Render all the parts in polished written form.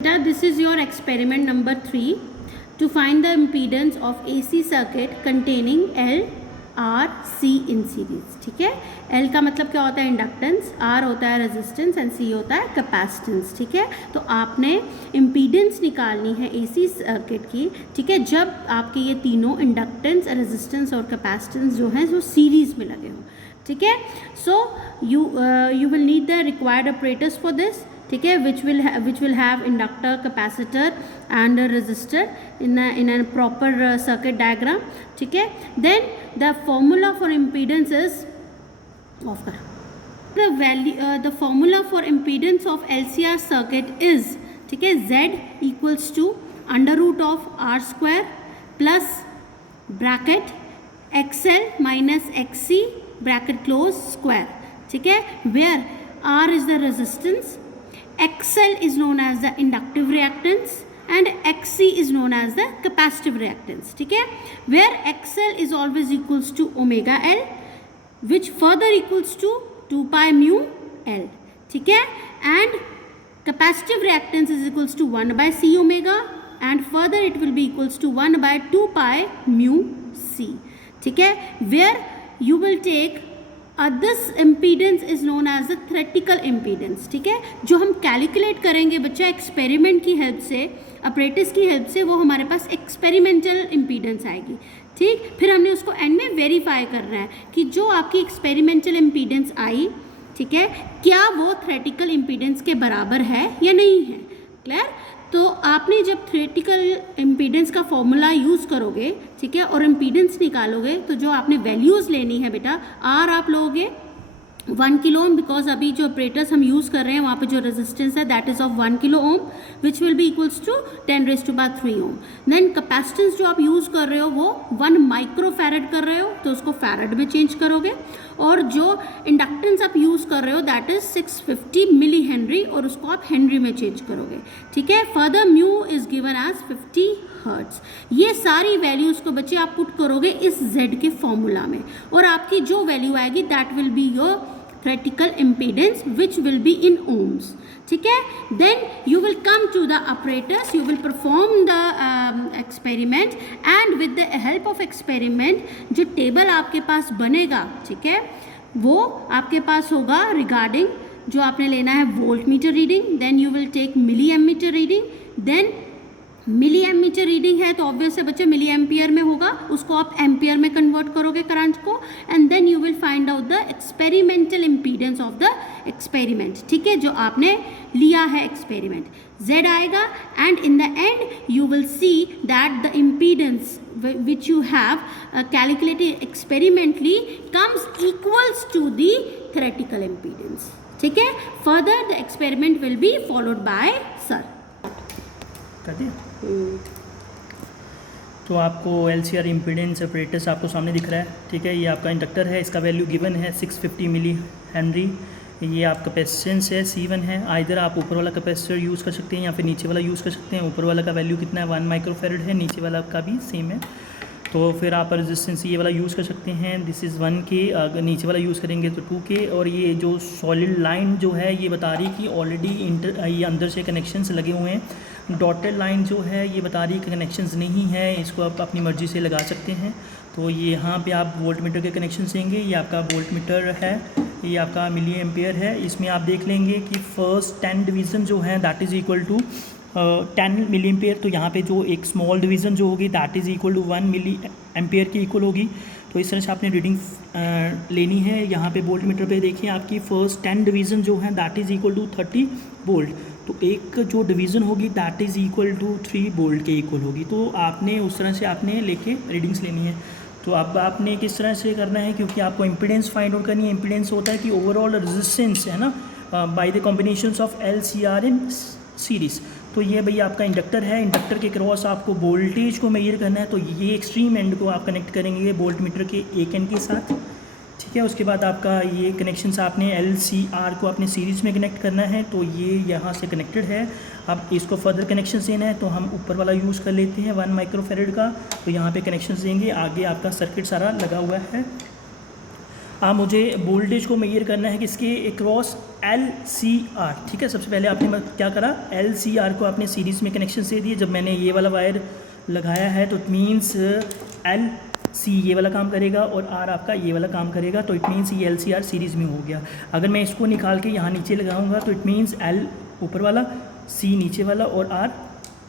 This is your experiment number 3 to find the impedance of AC circuit containing L, R, C in series. ठीक है, L का मतलब क्या होता है इंडक्टेंस, R होता है रेजिस्टेंस एंड C होता है कैपेसिटेंस. ठीक है, तो आपने इम्पीडेंस निकालनी है AC सर्किट की. ठीक है, जब आपके ये तीनों इंडक्टेंस, रेजिस्टेंस और कैपेसिटेंस जो हैं जो सीरीज में लगे हों. ठीक है, so you will need the required operators for this. ठीक है, which will have inductor, capacitor and a resistor in a proper circuit diagram. ठीक है, then the formula for impedance is the formula for impedance of LCR circuit is, ठीक है, Z equals to under root of R square plus bracket XL minus XC bracket close square. ठीक है, where R is the resistance, XL is known as the inductive reactance and XC is known as the capacitive reactance. ठीक है, where XL is always equals to omega L, which further equals to 2 pi mu L. ठीक है, and capacitive reactance is equals to 1 by C omega and further it will be equals to 1 by 2 pi mu C. ठीक है, where you will take this impedance is known as the theoretical impedance. ठीक है, जो हम calculate करेंगे बच्चा experiment की help से, अपरेटस की हेल्प से, वो हमारे पास एक्सपेरिमेंटल इम्पीडेंस आएगी. ठीक, फिर हमने उसको एंड में वेरीफाई करना है कि जो आपकी एक्सपेरिमेंटल इम्पीडेंस आई, ठीक है, क्या वो थ्योरेटिकल इम्पीडेंस के बराबर है या नहीं है. क्लियर. तो आपने जब थ्योरेटिकल इम्पीडेंस का फॉर्मूला यूज़ करोगे, ठीक है, और इम्पीडेंस निकालोगे, तो जो आपने वैल्यूज़ लेनी है बेटा, आर आप लोगे 1 किलो ओम, बिकॉज अभी जो ऑपरेटर्स हम यूज़ कर रहे हैं वहाँ पे जो रेजिस्टेंस है that is of 1 kilo ohm which will be equals to 10⁻³ ohm. Then capacitance जो आप यूज़ कर रहे हो वो 1 माइक्रो फैरड कर रहे हो तो उसको फैरड में चेंज करोगे, और जो इंडक्टेंस आप यूज़ कर रहे हो दैट इज़ 650 मिली हेनरी और उसको आप हेनरी में चेंज करोगे. ठीक है, further mu is given as 50 hertz. ये सारी वैल्यूज़ को बच्चे आप पुट करोगे इस Z के फॉर्मूला में, और आपकी जो वैल्यू आएगी that will be your theoretical impedance which will be in ohms. ठीक है, then you will come to the apparatus, you will perform the experiment and with the help of experiment जो table आपके पास बनेगा, ठीक है, वो आपके पास होगा रिगार्डिंग जो आपने लेना है voltmeter reading, then you will take milliammeter reading, then milliammeter reading है तो ऑब्वियस है बच्चे मिली एम्पियर में होगा, उसको आप एम्पियर में कन्वर्ट करोगे करंट को, and then you will find out the experimental impedance of the experiment. ठीक है, जो आपने लिया है एक्सपेरिमेंट, Z आएगा, and in the end you will see that the impedance which you have calculated experimentally comes equals to the theoretical impedance. ठीक है, further the experiment will be followed by sir. कर दिया. तो आपको LCR impedance operators आपको सामने दिख रहा है. ठीक है, ये आपका इंडक्टर है, इसका वैल्यू गिवन है 650 मिली हेनरी. ये आपका कैपेसिटेंस है C1 है. आइधर आप ऊपर वाला कैपेसिटर यूज़ कर सकते हैं या फिर नीचे वाला यूज़ कर सकते हैं. ऊपर वाला का वैल्यू कितना है 1 माइक्रोफैरड है, नीचे वाला का भी सेम है. तो फिर आप रेजिस्टेंस ये वाला यूज़ कर सकते हैं, दिस इज़ 1K. अगर नीचे वाला यूज़ करेंगे तो 2K. और ये जो सॉलिड लाइन जो है ये बता रही है कि ऑलरेडी ये अंदर से कनेक्शंस लगे हुए हैं. डॉटेड लाइन जो है ये बता रही है कि कनेक्शंस नहीं है, इसको आप अपनी मर्ज़ी से लगा सकते हैं. तो ये यहाँ पे आप वोल्ट मीटर के कनेक्शन देंगे. ये आपका वोल्ट मीटर है, ये आपका मिली एम्पियर है. इसमें आप देख लेंगे कि फर्स्ट 10 डिवीज़न जो है that is equal to 10 milliampere. तो यहाँ पे जो एक स्मॉल डिवीज़न जो होगी that is equal to 1 milliampere की इक्वल होगी. तो इस तरह से आपने रीडिंग लेनी है. यहाँ पे वोल्ट मीटर पे देखिए आपकी फर्स्ट 10 डिवीज़न जो है that is equal to 30 volt. तो एक जो डिवीज़न होगी that is equal to 3 volt के इक्वल होगी. तो आपने उस तरह से आपने लेके रीडिंग्स लेनी है. तो अब आपने किस तरह से करना है, क्योंकि आपको इम्पीडेंस फाइंड आउट करनी है. इम्पीडेंस होता है कि ओवरऑल रेजिस्टेंस है ना by the combinations of LCR in series. तो ये भैया आपका इंडक्टर है, इंडक्टर के क्रॉस आपको वोल्टेज को मेजर करना है. तो ये एक्सट्रीम एंड को आप कनेक्ट करेंगे वोल्ट मीटर के एक एंड के साथ. ठीक है, उसके बाद आपका ये कनेक्शंस आपने LCR को अपने सीरीज़ में कनेक्ट करना है. तो ये यहाँ से कनेक्टेड है. अब इसको फर्दर कनेक्शन देना है तो हम ऊपर वाला यूज़ कर लेते हैं 1 माइक्रोफैरड का. तो यहाँ पे कनेक्शन देंगे, आगे आपका सर्किट सारा लगा हुआ है. अब मुझे वोल्टेज को मेजर करना है किसके अक्रॉस LCR, ठीक है। सबसे पहले आपने क्या करा, LCR को आपने सीरीज़ में कनेक्शन दे दिए। जब मैंने ये वाला वायर लगाया है तो इट मीन्स LC ये वाला काम करेगा और R आपका ये वाला काम करेगा, तो इट मीन्स ये LCR सीरीज़ में हो गया। अगर मैं इसको निकाल के यहाँ नीचे लगाऊंगा तो इट मीन्स L ऊपर वाला, C नीचे वाला और R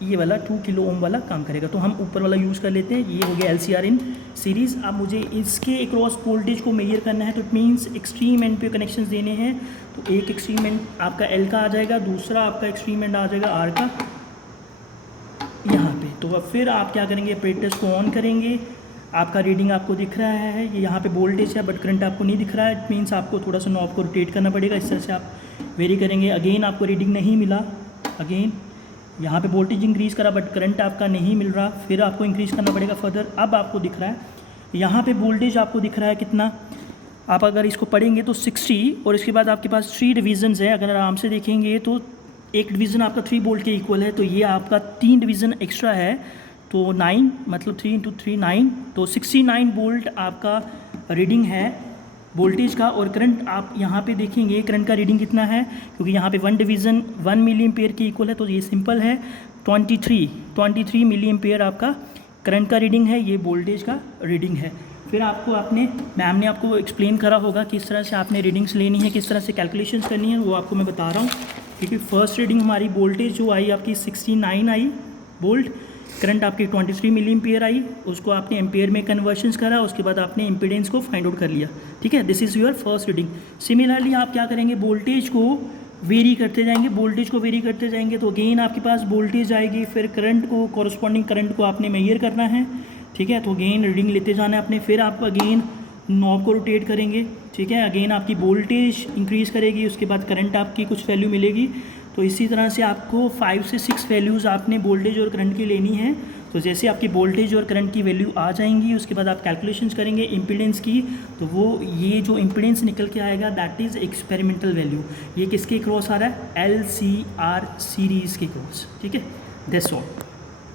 ये वाला 2 किलो ओम वाला काम करेगा। तो हम ऊपर वाला यूज़ कर लेते हैं, ये हो गया LCR इन सीरीज़। अब मुझे इसके अक्रॉस वोल्टेज को मेजर करना है तो इट मीन्स एक्सट्रीम एंड पे कनेक्शंस देने हैं। तो एक एक्सट्रीम एंड आपका L का आ जाएगा, दूसरा आपका एक्सट्रीम एंड आ जाएगा R का यहाँ पे। तो अब फिर आप क्या करेंगे, ऑपरेटर्स को ऑन करेंगे। आपका रीडिंग आपको दिख रहा है, ये यहाँ पे वोल्टेज है बट करंट आपको नहीं दिख रहा है। इट मीन्स आपको थोड़ा सा नॉब को रोटेट करना पड़ेगा, इस तरह से आप वेरी करेंगे। अगेन आपको रीडिंग नहीं मिला, अगेन यहाँ पे वोल्टेज इंक्रीज़ करा बट करंट आपका नहीं मिल रहा, फिर आपको इंक्रीज़ करना पड़ेगा फर्दर। अब आपको दिख रहा है यहाँ पे वोल्टेज आपको दिख रहा है कितना, आप अगर इसको पढ़ेंगे तो 60 और इसके बाद आपके पास 3 डिवीजन्स है। अगर आराम से देखेंगे तो एक डिवीज़न आपका 3 वोल्ट के इक्वल है, तो ये आपका 3 डिवीज़न एक्स्ट्रा है, तो 9 मतलब 3 × 3 9, तो 69 वोल्ट आपका रीडिंग है वोल्टेज का। और करंट आप यहाँ पे देखेंगे करंट का रीडिंग कितना है, क्योंकि यहाँ पे 1 डिवीज़न 1 मिली एम्पेयर के इक्वल है, तो ये सिंपल है 23 मिली एम्पेयर आपका करंट का रीडिंग है, ये वोल्टेज का रीडिंग है। फिर आपको आपने मैम ने आपको एक्सप्लेन करा होगा किस तरह से आपने रीडिंग्स लेनी है, किस तरह से कैलकुलेशंस करनी है, वो आपको मैं बता रहा हूँ। क्योंकि फर्स्ट रीडिंग हमारी वोल्टेज जो आई आपकी 69 आई वोल्ट, करंट आपकी 23 मिली एम्पेयर आई, उसको आपने एम्पेयर में कन्वर्शंस करा, उसके बाद आपने इम्पीडेंस को फाइंड आउट कर लिया, ठीक है। This is your first reading. Similarly आप क्या करेंगे, वोल्टेज को वेरी करते जाएंगे, वोल्टेज को वेरी करते जाएंगे, तो अगेन आपके पास वोल्टेज आएगी, फिर करंट को कॉरस्पॉन्डिंग करंट को आपने मेजर करना है, ठीक है। तो अगेन रीडिंग लेते जाना है अपने, फिर आप अगेन नॉब को रोटेट करेंगे, ठीक है। अगेन आपकी वोल्टेज इंक्रीज़ करेगी, उसके बाद करंट आपकी कुछ वैल्यू मिलेगी। तो इसी तरह से आपको 5 से 6 वैल्यूज़ आपने वोल्टेज और करंट की लेनी है। तो जैसे आपकी वोल्टेज और करंट की वैल्यू आ जाएंगी, उसके बाद आप कैलकुलेशंस करेंगे इम्पीडेंस की, तो वो ये जो इम्पीडेंस निकल के आएगा दैट इज़ एक्सपेरिमेंटल वैल्यू। ये किसके क्रॉस आ रहा है, LCR सीरीज़ के क्रॉस, ठीक है। That's all.